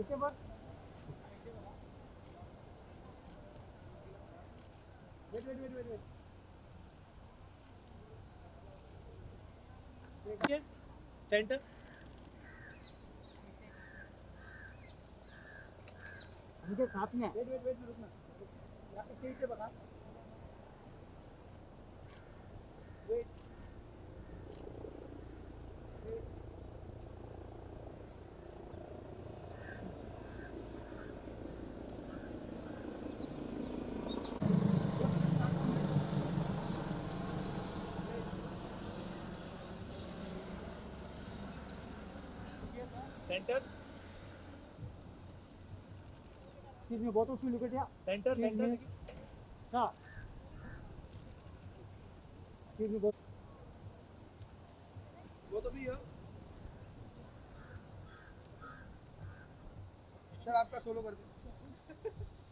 इसके बाद wait wait wait wait wait centre उनके साथ में वेट वेट वेट रुकना स्टेज पे बता wait centre Excuse me, both of you look at here. Centre Excuse centre me. Sir. Excuse me, both. वो तो भी है सर आपका सोलो कर दो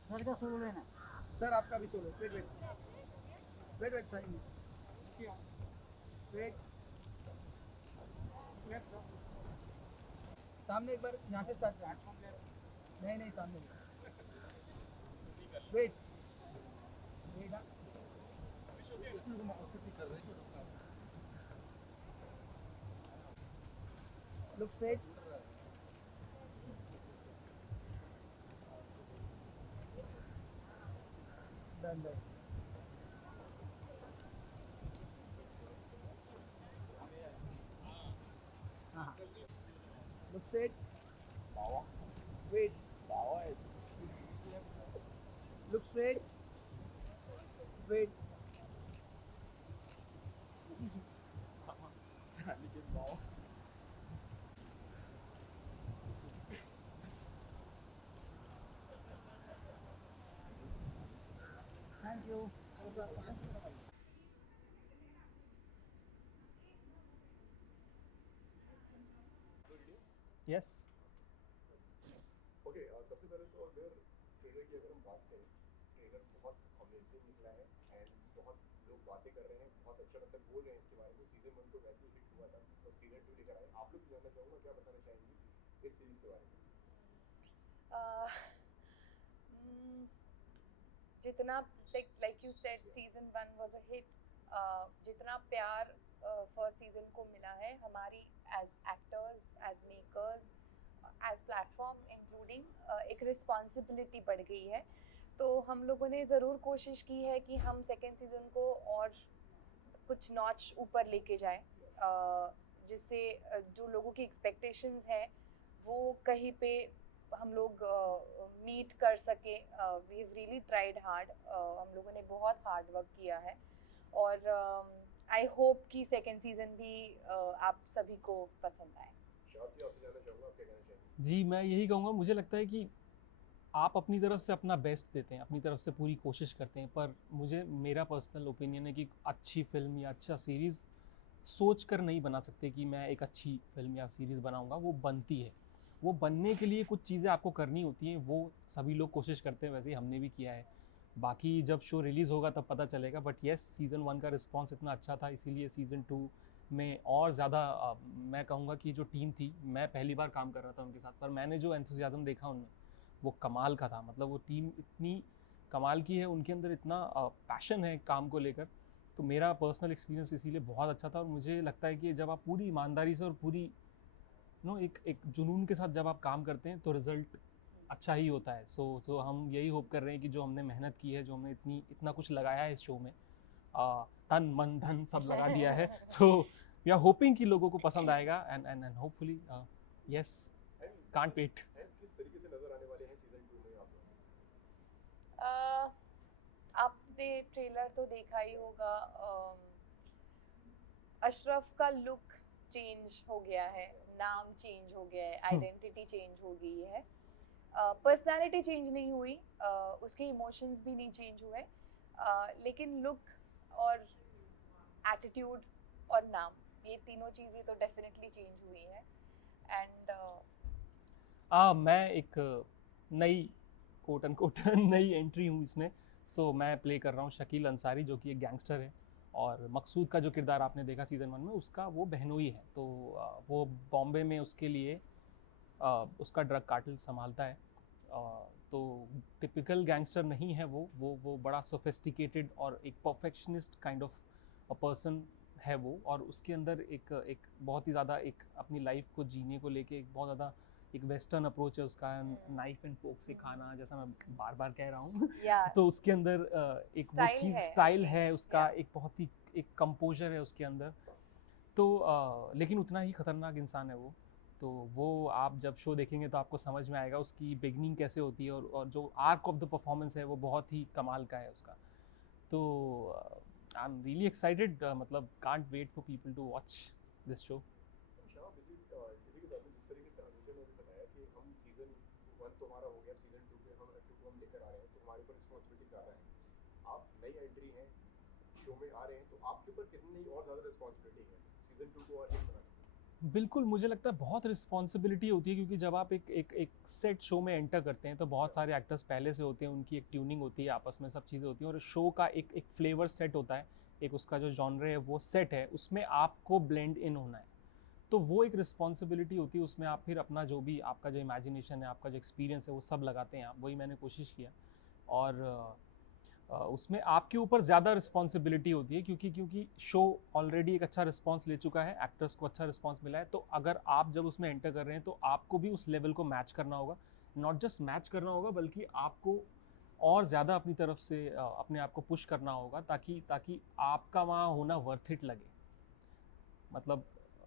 सर का सोलो लेना सर आपका भी solo wait wait wait wait side wait सामने एक बार यहाँ से स्टार्ट नहीं नहीं सामने wait wait look straight done done हाँ look straight wait look straight wait thank you yes okay सबसे पहले तो अगर ट्रेलर की अगर हम बात करें ट्रेलर बहुत अमेजिंग निकला है एंड बहुत लोग बातें कर रहे हैं बहुत अच्छा मतलब बोल रहे हैं इसके बारे में सीजन 1 तो वैसे ही हिट हुआ था तो सीजन 2 लेकर आए आप लोग से जानना चाहूँगा क्या बताना चाहेंगी इस सीरीज के बारे में Uh, mm, जितना like you said season 1 was a hit, जितना प्यार फर्स्ट सीजन को मिला है हमारी as actors as makers as platform including एक रिस्पॉन्सिबिलिटी बढ़ गई है तो हम लोगों ने ज़रूर कोशिश की है कि हम सेकेंड सीजन को और कुछ नॉच ऊपर लेके जाएं जिससे जो लोगों की एक्सपेक्टेशंस है वो कहीं पे हम लोग मीट कर सके we have really tried hard हम लोगों ने बहुत हार्ड वर्क किया है और आई होप कि सेकेंड सीजन भी आप सभी को पसंद आए शायद जी आपसे जानना चाहूँगा आप क्या कहना चाहेंगे जी मैं यही कहूँगा मुझे लगता है कि आप अपनी तरफ से अपना बेस्ट देते हैं अपनी तरफ से पूरी कोशिश करते हैं पर मुझे मेरा पर्सनल ओपिनियन है कि अच्छी फिल्म या अच्छा सीरीज़ सोच कर नहीं बना सकते कि मैं एक अच्छी फिल्म या सीरीज़ बनाऊंगा वो बनती है वो बनने के लिए कुछ चीज़ें आपको करनी होती हैं वो सभी लोग कोशिश करते हैं वैसे ही हमने भी किया है बाकी जब शो रिलीज़ होगा तब पता चलेगा बट येस सीज़न 1 का रिस्पांस इतना अच्छा था इसीलिए सीज़न 2 में और ज़्यादा मैं कहूँगा कि जो टीम थी मैं पहली बार काम कर रहा था उनके साथ पर मैंने जो एंथुसियाज्म देखा उनमें वो कमाल का था मतलब वो टीम इतनी कमाल की है उनके अंदर इतना पैशन है काम को लेकर तो मेरा पर्सनल एक्सपीरियंस इसीलिए बहुत अच्छा था और मुझे लगता है कि जब आप पूरी ईमानदारी से और पूरी एक जुनून के साथ जब आप काम करते हैं तो रिजल्ट अच्छा ही होता है सो हम यही होप कर रहे हैं कि जो हमने मेहनत की है जो हमने इतना कुछ लगाया है इस शो में तन मन धन सब लगा दिया है सो वी आर होपिंग कि लोगों को पसंद आएगा and hopefully yes and can't wait किस तरीके से नजर आने वाले हैं सीजन 2 में आप लोग आपने ट्रेलर तो देखा ही होगा अशरफ का लुक चेंज हो गया है नाम चेंज हो गया है आइडेंटिटी चेंज हो गई है पर्सनालिटी चेंज नहीं हुई उसके इमोशंस भी नहीं चेंज हुए लेकिन लुक और एटीट्यूड और नाम ये तीनों चीज़ें तो डेफिनेटली चेंज हुई है एंड मैं एक नई कोट एंड कोट नई एंट्री हूँ इसमें सो मैं प्ले कर रहा हूँ शकील अंसारी जो कि एक गैंगस्टर है और मकसूद का जो किरदार आपने देखा सीज़न 1 में उसका वो बहनोई है तो वो बॉम्बे में उसके लिए उसका ड्रग कार्टेल संभालता है। तो टिपिकल गैंगस्टर नहीं है वो बड़ा सोफिस्टिकेटेड और एक perfectionist kind of a person है वो, और उसके अंदर एक बहुत ही ज़्यादा एक अपनी लाइफ को जीने को लेके एक बहुत ज़्यादा एक वेस्टर्न अप्रोच है उसका, नाइफ एंड फोक से खाना, जैसा मैं बार बार कह रहा हूँ। Yeah. तो उसके अंदर एक वो Style चीज़ है, I स्टाइल think. है उसका, Yeah. एक बहुत ही एक कंपोजर है उसके अंदर। तो लेकिन उतना ही खतरनाक इंसान है वो। तो वो आप जब शो देखेंगे तो आपको समझ में आएगा उसकी बिगनिंग कैसे होती है, और जो आर्क ऑफ द परफॉर्मेंस है वो बहुत ही कमाल का है उसका। तो आई एम रियली एक्साइटेड, मतलब can't wait for people to watch this show. Shah, इसी के साथ में जिस तरीके से अनुजा ने अभी बताया कि हम सीजन 1 तो हमारा हो गया, सीजन 2 पे हम लेकर आ रहे हैं, तो हमारे ऊपर रिस्पॉन्सिबिलिटी ज़्यादा है। आप नई एंट्री हैं, शो में आ रहे हैं, तो आपके ऊपर कितनी और ज़्यादा रिस्पॉन्सिबिलिटी है सीजन 2 को और हिट बनाने की? बिल्कुल, मुझे लगता है बहुत रिस्पॉन्सिबिलिटी होती है, क्योंकि जब आप एक सेट शो में एंटर करते हैं तो बहुत सारे एक्टर्स पहले से होते हैं, उनकी एक ट्यूनिंग होती है, आपस में सब चीज़ें होती हैं, और शो का एक फ्लेवर सेट होता है, एक उसका जो जॉनर है वो सेट है, उसमें आपको ब्लेंड इन होना है। तो वो एक रिस्पॉन्सिबिलिटी होती है, उसमें आप फिर अपना जो भी आपका जो इमेजिनेशन है, आपका जो एक्सपीरियंस है, वो सब लगाते हैं आप। वही मैंने कोशिश किया, और उसमें आपके ऊपर ज़्यादा रिस्पॉन्सिबिलिटी होती है, क्योंकि शो ऑलरेडी एक अच्छा रिस्पॉन्स ले चुका है, एक्टर्स को अच्छा रिस्पॉन्स मिला है। तो अगर आप जब उसमें एंटर कर रहे हैं तो आपको भी उस लेवल को मैच करना होगा, नॉट जस्ट मैच करना होगा, बल्कि आपको और ज़्यादा अपनी तरफ से अपने आप को पुश करना होगा, ताकि आपका वहाँ होना वर्थ इट लगे। मतलब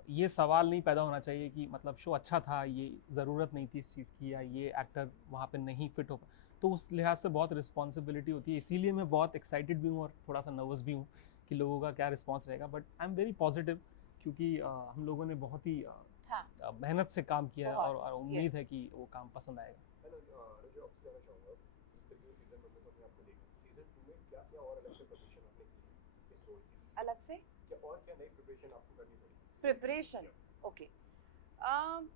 ये सवाल नहीं पैदा होना चाहिए कि मतलब शो अच्छा था, ये ज़रूरत नहीं थी इस चीज़ की, या ये एक्टर वहाँ पे नहीं फिट हो। तो उस लिहाज से बहुत रिस्पॉन्सिबिलिटी होती है, इसीलिए मैं बहुत एक्साइटेड भी हूँ और थोड़ा सा नर्वस भी हूँ कि लोगों का क्या रिस्पॉन्स रहेगा। But I am very positive, क्योंकि हम लोगों ने बहुत ही हाँ, मेहनत से काम किया है, बहुत, और उम्मीद yes. है कि वो काम पसंद आएगा। मैं अनुजा आपसे जानना चाहूँगा, जिस तरीके से सीजन 1 में तो हमने आपको देखा, सीजन 2 में क्या क्या और अलग से प्रिपरेशन आपने की है इस रोल के लिए? अलग से क्या नई प्रिपरेशन आपको करनी पड़ी? Preparation, okay.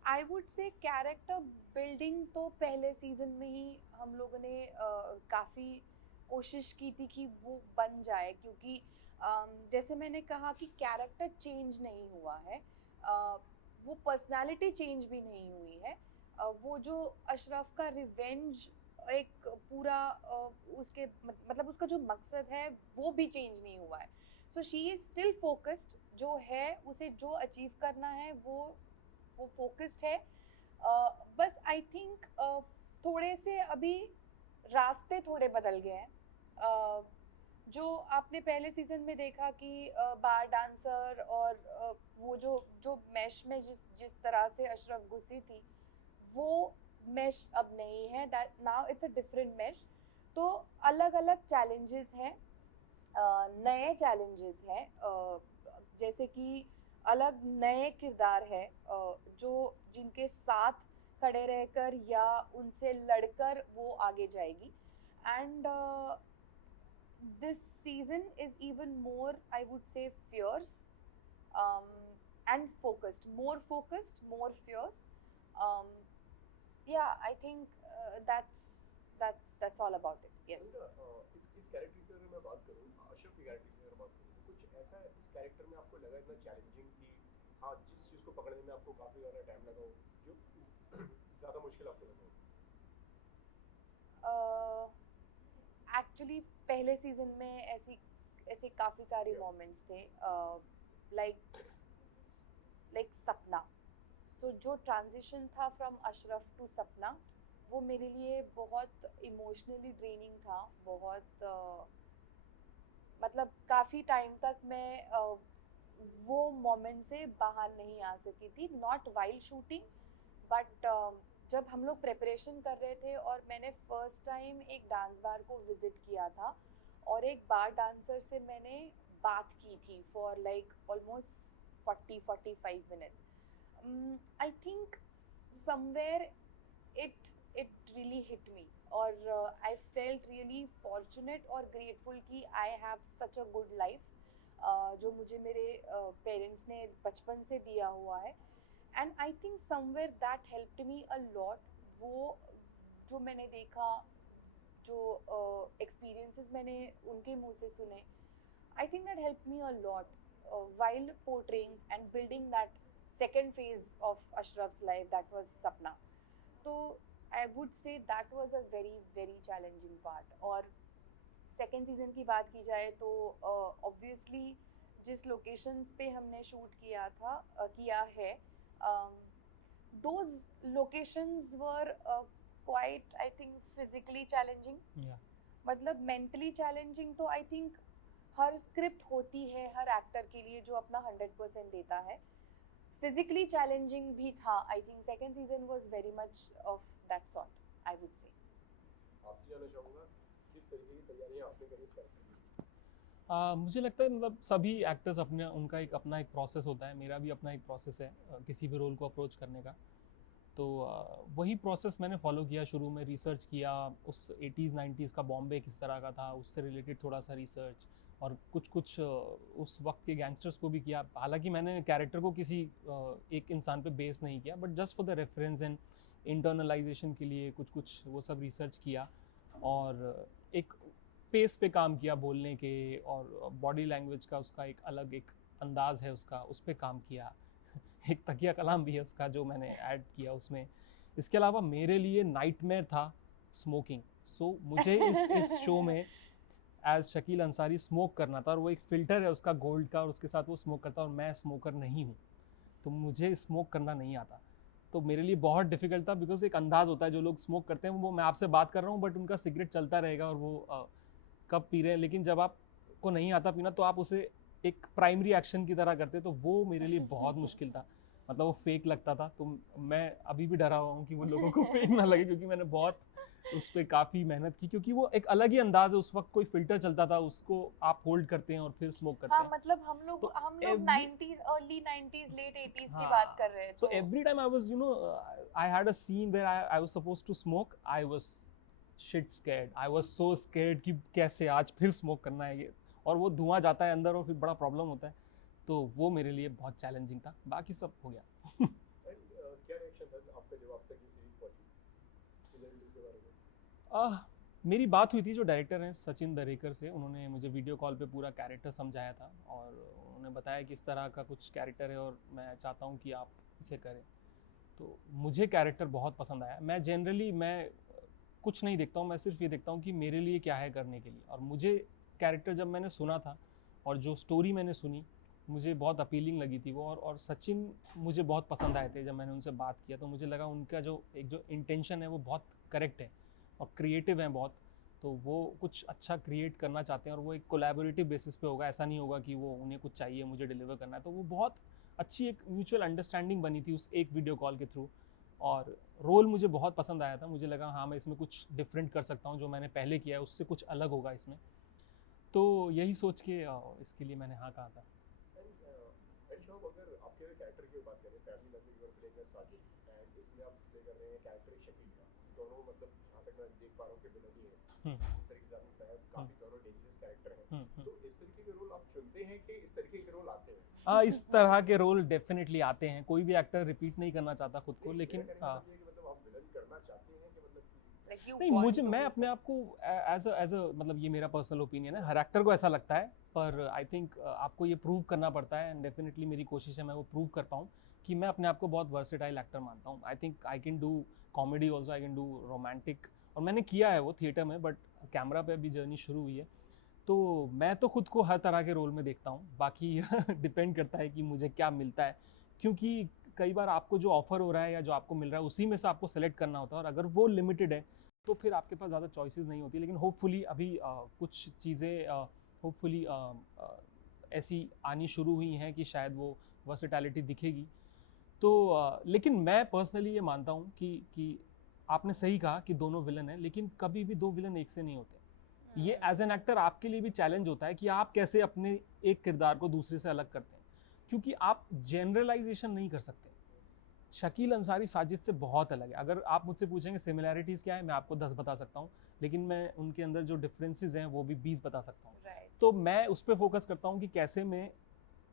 I would say character building तो पहले सीजन में ही हम लोगों ने काफ़ी कोशिश की थी कि वो बन जाए, क्योंकि जैसे मैंने कहा कि कैरेक्टर चेंज नहीं हुआ है, वो पर्सनालिटी चेंज भी नहीं हुई है। वो जो अशरफ का रिवेंज एक पूरा उसके मतलब उसका जो मकसद है वो भी चेंज नहीं हुआ है। So she is still focused, जो है उसे जो अचीव करना है वो फोकस्ड है। बस आई थिंक थोड़े से अभी रास्ते थोड़े बदल गए हैं। जो आपने पहले सीजन में देखा कि बार डांसर और वो जो मैश में जिस तरह से अशरफ घुसी थी, वो मैश अब नहीं है, that now it's a different mash. तो अलग अलग चैलेंजेस हैं, नए चैलेंजेस हैं, जैसे कि अलग नए किरदार है जो जिनके साथ खड़े रहकर या उनसे लड़कर वो आगे जाएगी। And this season is even more, I would say, fierce, and focused, more focused, more fierce. um, yeah, I think that's all about it. Yes. इस कैरेक्टर की अगर मैं बात करूँ, अशरफ की कैरेक्टर की अगर बात करूँ, तो कुछ ऐसा इस कैरेक्टर में आपको लगा इतना चैलेंजिंग कि हाँ, जिस चीज़ को पकड़ने में आपको काफ़ी ज़्यादा टाइम लगा हो, जो ज़्यादा मुश्किल आपको लगा हो? एक्चुअली पहले सीजन में ऐसी काफ़ी सारी मोमेंट्स थे, लाइक सपना। सो जो ट्रांजिशन था फ्रॉम अशरफ टू सपना, वो मेरे लिए बहुत इमोशनली ड्रेनिंग था, बहुत मतलब काफ़ी टाइम तक मैं वो मोमेंट से बाहर नहीं आ सकी थी, नॉट वाइल शूटिंग, बट जब हम लोग प्रिपरेशन कर रहे थे और मैंने फर्स्ट टाइम एक डांस बार को विजिट किया था, और एक बार डांसर से मैंने बात की थी for like almost 40-45 minutes. I think somewhere it really hit me, और I felt really fortunate और grateful कि I have such a good life, जो मुझे मेरे पेरेंट्स ने बचपन से दिया हुआ है। And I think somewhere that helped me a lot. वो जो मैंने देखा, जो एक्सपीरियंसेस मैंने उनके मुंह से सुने, I think that helped me a lot while portraying and building that second phase of Ashraf's life, that was Sapna. तो I would say that was a very very challenging part. और second season की बात की जाए तो obviously जिस locations पे हमने शूट किया है, those locations were quite I think physically challenging, Yeah. मतलब मेंटली चैलेंजिंग तो आई थिंक हर स्क्रिप्ट होती है हर एक्टर के लिए जो अपना 100% देता है। फिजिकली चैलेंजिंग भी था। I think second season was very much of that sort I would say. आपसे जानना चाहूँगा किस तरीके की तैयारियां आपने करी इस कैरेक्टर की? मुझे लगता है मतलब सभी एक्टर्स अपने उनका एक अपना एक प्रोसेस होता है, मेरा भी अपना एक प्रोसेस है किसी भी रोल को अप्रोच करने का। तो वही प्रोसेस मैंने फॉलो किया। शुरू में रिसर्च किया उस 80s 90s का बॉम्बे किस तरह का था, उससे रिलेटेड थोड़ा सा रिसर्च, और कुछ उस वक्त के गैंगस्टर्स को भी किया। हालांकि मैंने कैरेक्टर को किसी एक इंसान पे बेस नहीं किया, but just for the reference and internalisation के लिए कुछ वो सब रिसर्च किया, और एक पेस पे काम किया बोलने के, और बॉडी लैंग्वेज का उसका एक अलग एक अंदाज है उसका, उस पर काम किया। एक तकिया कलाम भी है उसका जो मैंने ऐड किया उसमें। इसके अलावा मेरे लिए नाइटमेयर था स्मोकिंग। सो मुझे इस शो में एज शकील अंसारी स्मोक करना था, और वो एक फ़िल्टर है उसका गोल्ड का, और उसके साथ वो स्मोक करता है, और मैं स्मोकर नहीं हूँ, तो मुझे स्मोक करना नहीं आता। तो मेरे लिए बहुत डिफिकल्ट था, बिकॉज एक अंदाज़ होता है जो लोग स्मोक करते हैं, वो मैं आपसे बात कर रहा हूँ बट उनका सिगरेट चलता रहेगा और वो कब पी रहे हैं, लेकिन जब आपको नहीं आता पीना तो आप उसे एक प्राइमरी एक्शन की तरह करते, तो वो मेरे लिए बहुत मुश्किल था। मतलब वो फेक लगता था, तो मैं अभी भी डरा हुआ हूँ कि वो लोगों को फेक ना लगे, क्योंकि मैंने बहुत उस पर काफ़ी मेहनत की, क्योंकि वो एक अलग ही अंदाज है। उस वक्त कोई फिल्टर चलता था, उसको आप होल्ड करते हैं और फिर स्मोक करते हाँ, हैं। मतलब हम लोग तो 90s early 90s late 80s की हाँ, बात कर रहे हैं। so every time I was, I had a scene where I was supposed to smoke, I was shit scared. I was so scared कि कैसे आज फिर स्मोक करना है ये, और वो धुआं जाता है अंदर और फिर बड़ा प्रॉब्लम होता है। तो वो मेरे लिए बहुत चैलेंजिंग था, बाकी सब हो गया। एंड क्या रिएक्शन था आपका जब आप तक ये सीरीज पहुंची सीजन 2 के बारे में? मेरी बात हुई थी जो डायरेक्टर हैं सचिन दरेकर से, उन्होंने मुझे वीडियो कॉल पे पूरा कैरेक्टर समझाया था, और उन्होंने बताया कि इस तरह का कुछ कैरेक्टर है और मैं चाहता हूँ कि आप इसे करें। तो मुझे कैरेक्टर बहुत पसंद आया। मैं जनरली कुछ नहीं देखता हूँ, मैं सिर्फ ये देखता हूँ कि मेरे लिए क्या है करने के लिए। और मुझे कैरेक्टर जब मैंने सुना था और जो स्टोरी मैंने सुनी, मुझे बहुत अपीलिंग लगी थी वो, और सचिन मुझे बहुत पसंद आए थे। जब मैंने उनसे बात किया तो मुझे लगा उनका जो इंटेंशन है वो बहुत करेक्ट है और क्रिएटिव है बहुत। तो वो कुछ अच्छा क्रिएट करना चाहते हैं, और वो एक कोलैबोरेटिव बेसिस पे होगा, ऐसा नहीं होगा कि वो उन्हें कुछ चाहिए मुझे डिलीवर करना है। तो वो बहुत अच्छी एक म्यूचुअल अंडरस्टैंडिंग बनी थी उस एक वीडियो कॉल के थ्रू, और रोल मुझे बहुत पसंद आया था। मुझे लगा हाँ मैं इसमें कुछ डिफरेंट कर सकता हूँ, जो मैंने पहले किया है उससे कुछ अलग होगा इसमें। तो यही सोच के इसके लिए मैंने हाँ कहा था। एंड शॉप अगर आपके कैरेक्टर की बात करें, family man you are playing as Sajid, and इसमें आप प्ले कर रहे हैं कैरेक्टर शकील का। दोनों मतलब जहाँ तक मैं देख पा रहा हूँ कि विलन ही है, इस तरीके से आपने बताया, काफी दोनों डेंजरस कैरेक्टर हैं। तो इस तरीके के रोल आप चुनते हैं कि इस तरीके के रोल आते हैं? इस तरह के रोल डेफिनेटली आते हैं, कोई भी एक्टर रिपीट नहीं करना चाहता खुद को, लेकिन मतलब आप विलन करना चाहते हैं कि मतलब Like you नहीं, want to मैं do अपने आप को एज अ मतलब ये मेरा पर्सनल ओपिनियन है, हर एक्टर को ऐसा लगता है, पर आई थिंक आपको ये प्रूव करना पड़ता है, एंड डेफिनेटली मेरी कोशिश है मैं वो प्रूव कर पाऊँ कि मैं अपने आप को बहुत वर्सेटाइल एक्टर मानता हूँ। आई think I can do comedy also, I can do romantic, और मैंने किया है वो थिएटर में, बट कैमरा पे अभी जर्नी शुरू हुई है। तो मैं तो खुद को हर तरह के रोल में देखता हूँ, बाकी डिपेंड करता है कि मुझे क्या मिलता है, क्योंकि कई बार आपको जो ऑफर हो रहा है या जो आपको मिल रहा है उसी में से आपको सेलेक्ट करना होता है, और अगर वो लिमिटेड है तो फिर आपके पास ज़्यादा चॉइसेस नहीं होती। लेकिन होपफुली अभी कुछ चीज़ें होपफुली ऐसी आनी शुरू हुई हैं कि शायद वो वर्सेटैलिटी दिखेगी। तो लेकिन मैं पर्सनली ये मानता हूँ कि आपने सही कहा कि दोनों विलन हैं, लेकिन कभी भी दो विलन एक से नहीं होते। ये एज एन एक्टर आपके लिए भी चैलेंज होता है कि आप कैसे अपने एक किरदार को दूसरे से अलग करते हैं, क्योंकि आप जनरलाइजेशन नहीं कर सकते। शकील अंसारी साजिद से बहुत अलग है। अगर आप मुझसे पूछेंगे सिमिलैरिटीज़ क्या है, मैं आपको 10 बता सकता हूँ, लेकिन मैं उनके अंदर जो डिफरेंसेस हैं वो भी 20 बता सकता हूँ। right. तो मैं उस पर फोकस करता हूँ कि कैसे मैं,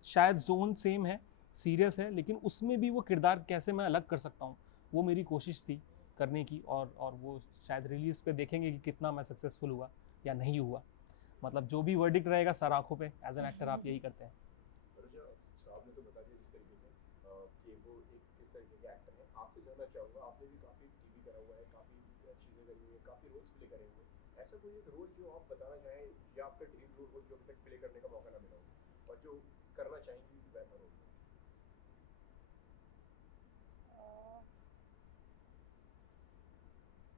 शायद जोन सेम है, सीरियस है, लेकिन उसमें भी वो किरदार कैसे मैं अलग कर सकता हूँ, वो मेरी कोशिश थी करने की। और वो शायद रिलीज़ पे देखेंगे कि कितना मैं सक्सेसफुल हुआ या नहीं हुआ। मतलब जो भी वर्डिक्ट रहेगा सर आंखों पे, एज एन एक्टर आप यही करते हैं। आपने तो बता दिया जिस तरीके से कि वो एक किस तरीके के एक्टर हैं। आपसे जानना चाहूँगा, आपने भी काफ़ी टीवी भी करा हुआ है, काफ़ी चीज़ें करी हुई है, काफ़ी रोल्स प्ले करे हुए हैं। ऐसा कोई एक रोल जो आप बताना चाहें या आपका ड्रीम रोल हो जो अभी तक प्ले करने का मौका ना मिला हो और जो करना चाहेंगी वैसा रोल?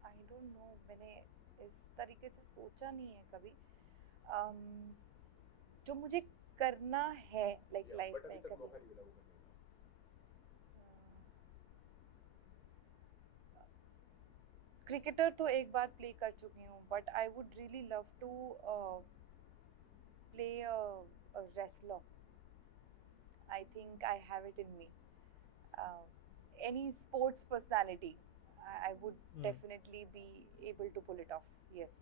आई डोंट नो, मैंने इस तरीके से सोचा नहीं है कभी। जो मुझे करना है लाइक या लाइफ बट में अभी तक कभी। मौका नहीं मिला वो करने का? क्रिकेटर तो एक बार प्ले कर चुकी हूँ, but I would really love to play wrestler. I think I have it in me. Any sports personality, I would definitely be able to pull it off. Yes.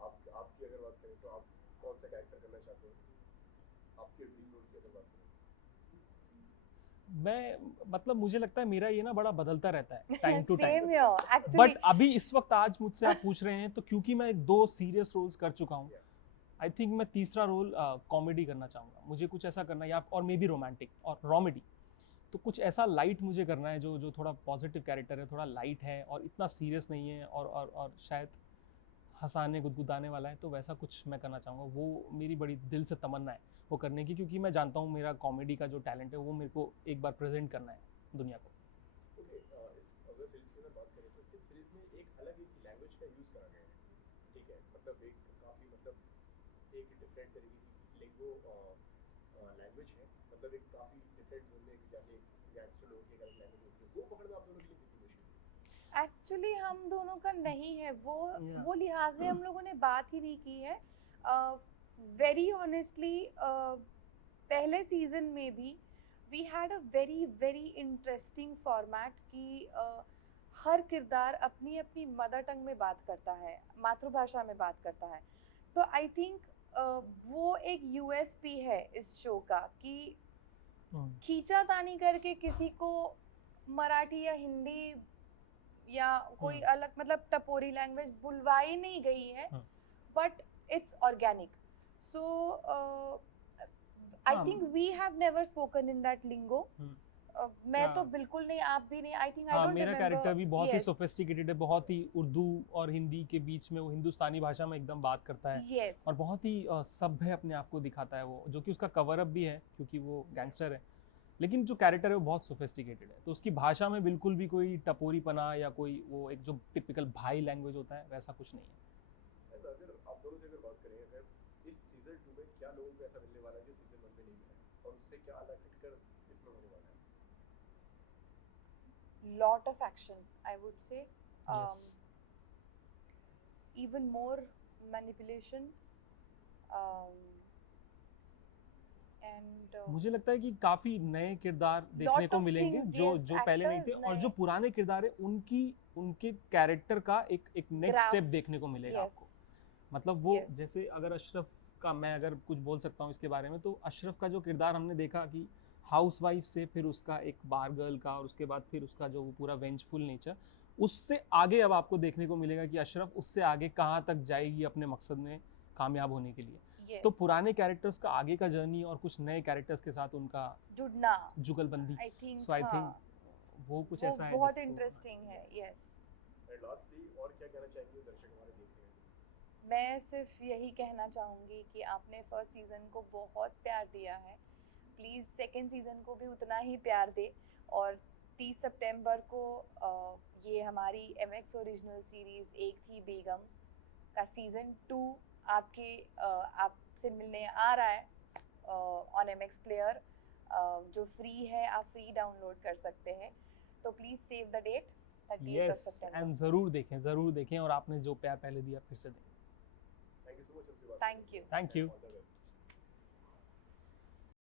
आपकी अगर बात करें तो आप कौन सा कैरेक्टर करना चाहते हो? आपके ड्रीम रोल की अगर बात करें? मैं मतलब मुझे लगता है मेरा ये ना बड़ा बदलता रहता है time to time. Same here, actually. But अभी इस वक्त आज मुझसे आप पूछ रहे हैं तो क्योंकि मैं 2 सीरियस रोल्स कर चुका हूँ, आई थिंक मैं तीसरा रोल कॉमेडी करना चाहूँगा। मुझे कुछ ऐसा करना है या और मे बी रोमांटिक और रॉमेडी, तो कुछ ऐसा लाइट मुझे करना है जो थोड़ा पॉजिटिव कैरेक्टर है, थोड़ा लाइट है और इतना सीरियस नहीं है और शायद हंसाने गुदगुदाने वाला है, तो वैसा कुछ मैं करना चाहूँगा। वो मेरी बड़ी दिल से तमन्ना है वो करने की, क्योंकि मैं जानता हूँ मेरा कॉमेडी का जो टैलेंट है वो मेरे को एक बार प्रेजेंट करना है दुनिया को। ओके, इस अगर सीरीज की मैं बात करें तो इस सीरीज में एक अलग एक लैंग्वेज का यूज़ करा गया है, ठीक है? मतलब एक काफ़ी मतलब एक डिफरेंट तरीके की लिंगो लैंग्वेज है, मतलब एक काफ़ी डिफरेंट जोन में जाके गैंगस्टर लोगों की अलग लैंग्वेज होती है, वो पकड़ना आप दोनों के लिए कितनी मुश्किल है? एक्चुअली हम दोनों का नहीं है वो Yeah. वो लिहाज में हम लोगों ने बात ही नहीं की है। वेरी ऑनेस्टली पहले सीजन में भी we had a very very interesting format कि हर किरदार अपनी अपनी मदर टंग में बात करता है, मातृभाषा में बात करता है। तो आई थिंक वो एक यूएसपी है इस शो का कि खींचातानी करके किसी को मराठी या हिंदी या कोई अलग मतलब टपोरी लैंग्वेज बुलवाई नहीं गई है, but it's organic. So I think we have never spoken in that lingo. मैं तो बिल्कुल नहीं, आप भी नहीं. आई थिंक आई डोंट मेरा रिमेंबर. कैरेक्टर भी बहुत ही सोफिस्टिकेटेड है, बहुत ही उर्दू और हिंदी के बीच में वो हिंदुस्तानी भाषा में एकदम बात करता है यस और बहुत ही सभ्य अपने आप को दिखाता है वो, जो कि उसका कवर अप भी है क्योंकि वो गैंगस्टर है, लेकिन जो कैरेक्टर है वो बहुत सोफिस्टिकेटेड है, तो उसकी भाषा में बिल्कुल भी कोई टपोरीपना या कोई वो एक जो टिपिकल भाई लैंग्वेज होता है वैसा कुछ नहीं है। अगर आप दोनों से अगर बात करें, अगर इस सीजन 2 में क्या लोगों को ऐसा मिलने वाला है जो सीजन 1 में नहीं मिला और उससे क्या अलग हटकर इसमें होने वाला है? lot of action, I would say. Yes. Even more manipulation. And मुझे लगता है कि काफी नए किरदार देखने lot को of मिलेंगे things, जो yes, जो पहले नहीं थे, actors और जो नए. पुराने किरदार है उनके कैरेक्टर का एक नेक्स्ट Graph. स्टेप देखने को मिलेगा Yes. आपको। मतलब वो Yes. जैसे अगर अशरफ का मैं अगर कुछ बोल सकता हूँ इसके बारे में, तो अशरफ का जो किरदार हमने देखा कि हाउसवाइफ से फिर उसका एक बार गर्ल का और उसके बाद फिर उसका जो पूरा वेंजफुल नेचर, उससे आगे अब आपको देखने को मिलेगा कि अशरफ उससे आगे कहाँ तक जाएगी अपने मकसद में कामयाब होने के लिए। Yes. तो पुराने कैरेक्टर्स का आगे का जर्नी और कुछ नए कैरेक्टर्स के साथ उनका जुड़ना, जुगलबंदी, I think, सो आई हाँ, थिंक वो कुछ वो ऐसा है बहुत जिसको- इंटरेस्टिंग है. यस. एंड लास्टली और क्या कहना चाहेंगे दर्शक हमारे देख रहे हैं? मैं सिर्फ यही कहना चाहूँगी कि आपने फर्स्ट सीज़न को बहुत प्यार दिया है, प्लीज़ सेकंड सीज़न को भी उतना ही प्यार दे. और 30 सितंबर को ये हमारी MX ओरिजिनल सीरीज़ एक थी बेगम का सीज़न 2 आपसे मिलने आ रहा है ऑन MX प्लेयर, जो फ्री है, आप फ्री डाउनलोड कर सकते हैं. तो please save the date 30 yes, सितंबर. एंड ज़रूर देखें और आपने जो प्यार पहले दिया फिर से दें। Thank you so much. Thank you. Thank you. All the best.